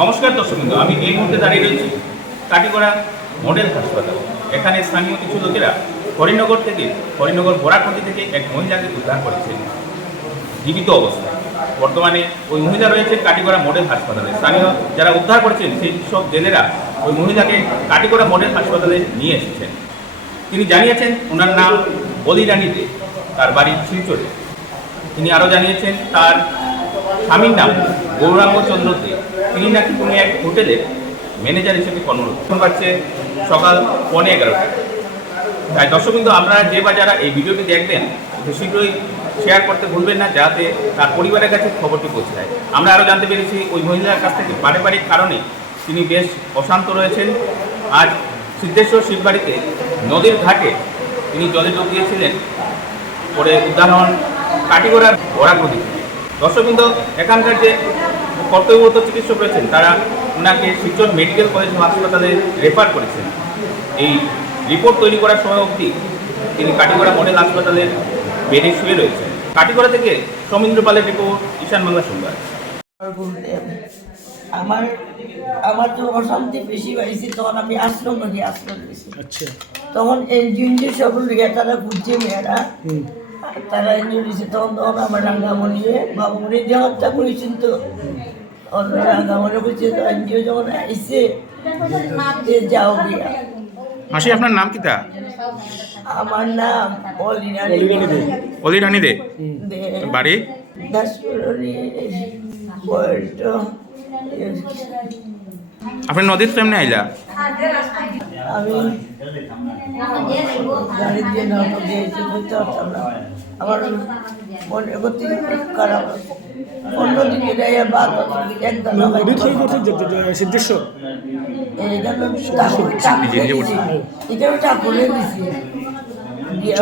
নমস্কার দর্শক বিন্দু আমি এই মুহূর্তে দাঁড়িয়ে রয়েছি কাটিগড়া মডেল হাসপাতাল। এখানে স্থানীয় কিছু লোকেরা হরিনগর থেকে হরিনগর বোরাকন্দি থেকে এক মহিলাকে উদ্ধার করেছেন জীবিত অবস্থায়। বর্তমানে ওই মহিলা রয়েছে কাটিগড়া মডেল হাসপাতালে। স্থানীয় যারা উদ্ধার করেছেন, সেই সব জেলেরা ওই মহিলাকে কাটিগড়া মডেল হাসপাতালে নিয়ে এসেছেন। তিনি জানিয়েছেন, ওনার নাম বলিরানী দে তার বাড়ি শিলচরে। তিনি আরও জানিয়েছেন, তার স্বামীর নাম গৌরাঙ্গ চন্দ্র দে। তিনি নাকি কোনো এক হোটেলে ম্যানেজার হিসেবে কর্মরত। পাচ্ছে সকাল পৌনে এগারোটা তাই দর্শক কিন্তু আমরা যে বা যারা এই ভিডিওটি দেখবেন খুব শীঘ্রই শেয়ার করতে ভুলবেন না, যাতে তার পরিবারের কাছে খবরটি পৌঁছে যায়। আমরা আরও জানতে পেরেছি, ওই মহিলার কাছ থেকে পারিবারিক কারণে তিনি বেশ অশান্ত রয়েছেন। আজ সিদ্ধেশ্বর শিববাড়িতে নদীর ঘাটে তিনি জলে ডুব দিয়েছিলেন। পরে উদাহরণ কাটিগড়ার বরাক নদী থেকে দর্শক কিন্তু এখানকার যে কর্তব্যরত চিকিৎসক রয়েছেন তারা ওনাকে শিলচর মেডিকেল কলেজ হাসপাতালে রেফার করেছেন। এই রিপোর্ট তৈরি করার সময় অবধি তিনি কাটিগড়া মডেল হাসপাতালের বেডে শুয়ে রয়েছেন। কাটিগড়া থেকে সৌমিন্দ্র পালের রিপোর্ট ঈশান বাংলা সংবাদ। আমার আমার তো অশান্তি বেশি বাড়িছে তখন আমি আশ্রম নাকি আশ্রম আচ্ছা। তখন এনজিও সকল লিগে তারা বুঝছে মেয়েরা তারা এনজিও দিয়েছে তখন তখন আমার রাঙ্গামণিরে বাবুমণি যে হত্যা করেছেন তো। অন্য রাঙ্গামণি বলছে এনজিও যখন আইসে যে যাও গিয়া। মাসি আপনার নাম কিতা আমার নাম দে। অলি রানী দে? বাড়ি? আপনি নদীর সামনে আইলা? আমি গাড়ি দিয়ে নৌকো দিয়ে এসে বুঝতে পারতাম না আমার মন খুব খারাপ অন্যদিকে যাই বাদ একদম সিদ্ধেশ্বর নিজে বলছি। এখানে চাকুরে দিছি দিয়া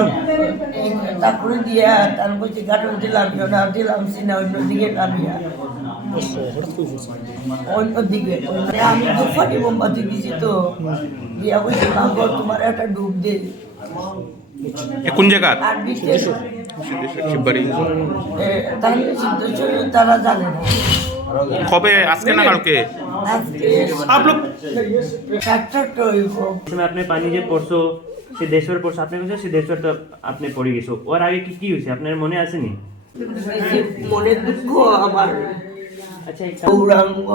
চাকুরে দিয়া তার বলছি গাটন দিলাম না দিলাম সিনা অন্যদিকে করে অন্যদিকে আমি ফাটি মোমবাতি দিছি তো। দিয়া বলছি মা তোমার একটা ডুব দে। কোন জায়গা? আর দিতে তাহলে সিদ্ধেশ্বর তারা জানে না। কবে আজকে না কালকে আজকে आप लोग চারটা তো হইব তুমি আপনি পানি যে পড়ছো সিদ্ধেশ্বর পড়ছো আপনি বলছো সিদ্ধেশ্বর তো আপনি পড়ে গেছো ওর আগে কি কি হয়েছে আপনার মনে আসেনি বেশি মনে দুঃখ আমার আচ্ছা এই গৌরাঙ্গ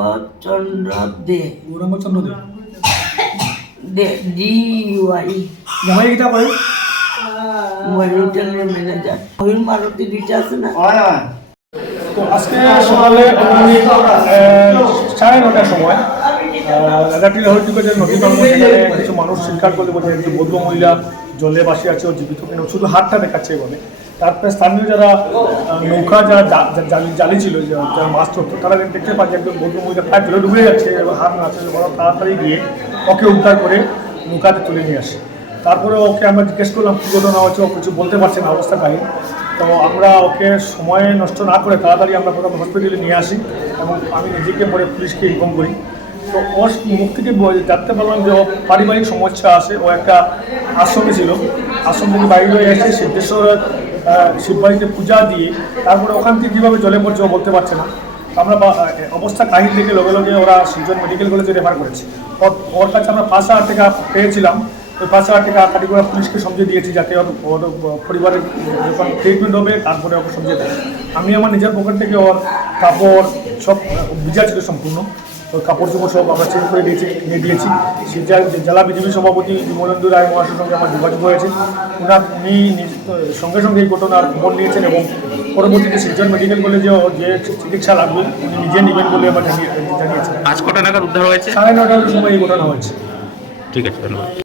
চন্দ্র দে গৌরাঙ্গচন্দ্র দেব দে ডি ওয়াই জামাই কিতা কয় মোবাইল হোটেলের ম্যানেজার ওই মারুতি দুইটা আছে না তো আজকে সকালে সাড়ে নটার সময় কিছু মানুষ স্বীকার করতে বলছে একটি বৌদ্ধ মহিলা, জলে বাসে আছে ও জীবিত কিনা শুধু হাতটা দেখাচ্ছে বলে তারপরে স্থানীয় যারা নৌকা যারা জালি- ছিল যারা মাছ ধরতো, তারা দেখতে পাচ্ছে একজন বৌদ্ধ মহিলা প্রায় জলে ডুবে যাচ্ছে এবং হাত নাচছে ওরা তাড়াতাড়ি গিয়ে ওকে উদ্ধার করে নৌকাতে তুলে নিয়ে আসে। তারপরে ওকে আমরা জিজ্ঞেস করলাম, কী ঘটনা হচ্ছে ও কিছু বলতে পারছে না, অবস্থা কাহিনী। তো আমরা ওকে সময় নষ্ট না করে তাড়াতাড়ি আমরা প্রথম হসপিটালে নিয়ে আসি এবং আমি নিজেকে পরে পুলিশকে ইনফর্ম করি। তো ওর মুখ থেকে জানতে পারলাম যে ও পারিবারিক সমস্যা আছে, ও একটা আশ্রমে ছিল। আশ্রম থেকে বাইরে হয়ে এসে সিদ্ধেশ্বর শিববাড়িতে পূজা দিয়ে তারপরে ওখান থেকে কীভাবে জলে পড়ছে ও বলতে পারছে না। আমরা অবস্থা কাহিনী থেকে লগে লগে ওরা শিলচর মেডিকেল কলেজে রেফার করেছে। ওর কাছে আমরা পাঁচ হাজার টাকা পেয়েছিলাম। ওই পাঁচ হাজার টাকা কাটিগড়া পুলিশকে সমঝে দিয়েছি যাতে ওর পরিবারের যখন ট্রিটমেন্ট হবে তারপরে ওকে সমঝে দেয়। আমি আমার নিজের পকেট থেকে ওর কাপড় সব ভিজা ছিল সম্পূর্ণ। ওর কাপড় চোপড় সব আমরা চেঞ্জ করে দিয়েছি কিনে দিয়েছি। শিলচর জেলা বিজেপি সভাপতি বিমলেন্দু রায় মহাশয়ের সঙ্গে আমার যোগাযোগ হয়েছে। ওনার উনি সঙ্গে সঙ্গে এই ঘটনার খবর নিয়েছেন এবং পরবর্তীতে শিলচর মেডিকেল কলেজে যে চিকিৎসা লাগবে উনি নিজে নেবেন বলে আমার জানিয়ে- জানিয়েছেন। আজ কটা নাগাদ উদ্ধার হয়েছে? সাড়ে নটার সময় এই ঘটনা হয়েছে। ঠিক আছে ধন্যবাদ।